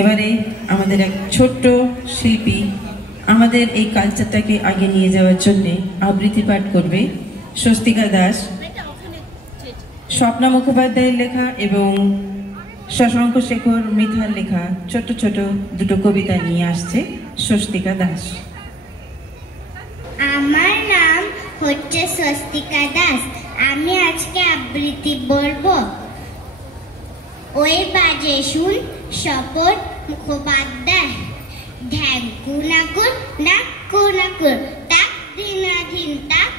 এবারে আমাদের এক ছোট্ট শিল্পী আমাদের এই কালচারটাকে আগে নিয়ে যাওয়ার জন্য আবৃত্তি পাঠ করবে স্বস্তিকা দাস। স্বপ্না মুখোপাধ্যায়ের লেখা এবং শশাঙ্ক শেখর মৃধার লেখা ছোট ছোট দুটো কবিতা নিয়ে আসছে স্বস্তিকা দাস। আমার নাম হচ্ছে স্বস্তিকা দাস। আমি আজকে আবৃত্তি বলবো। ওই বাজে শুন শপথ মুখোপাধ্যায়। ঢ্যাঙ্কু নাকুর নাকু নাকুর তাক দিনাধীন তাক।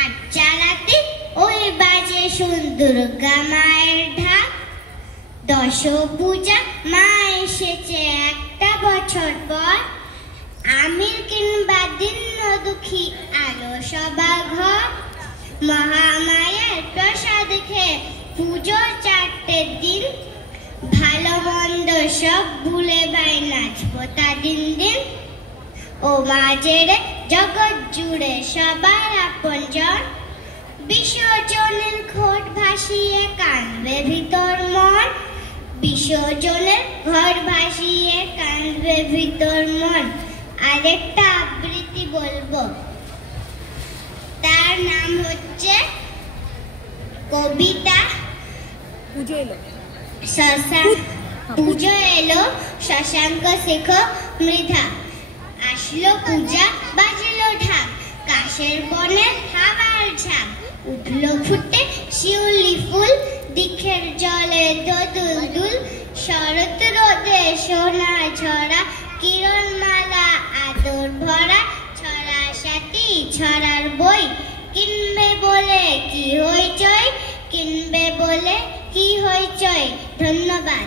আজ চালাতে ওই বাজে শুন দুর্গা মায়ের ঢাক। দশ পূজা মা এসেছে একটা বছর পর। আমির কিংবা দীন দুঃখী আলো সবা ঘর। মহামায়ের প্রসাদ খেয়ে পুজোর 4টে দিন। ভালো মন্দ সব ভুলে ভাই নাচবো তা দিন দিন। ও মাঝের জগৎ জুড়ে সবার আপনজন। বিসর্জনের ঘট ভাসিয়ে কাঁদবে ভিতর মন। বিসর্জনের ঘট ভাসিয়ে কাঁদবে ভিতর মন। আরেকটা আবৃত্তি বলবো, তার নাম হচ্ছে কবিতা পুজো এলো শশাঙ্ক শেখর মৃধা। আসলো পূজা বাজলো ঢাক। কাশের বনে হাওয়ার ঝাঁক। উঠলো ফুটে শিউলি ফুল। দিকের জলে দোদুল দুল। শরৎ রোদে সোনা ঝরা। কিরণমালা আদর ভরা। ছড়া সাথী ছড়ার বই। কিনবে বলে কি হইচই। কিনবে বলে কি হইচই। ধন্যবাদ।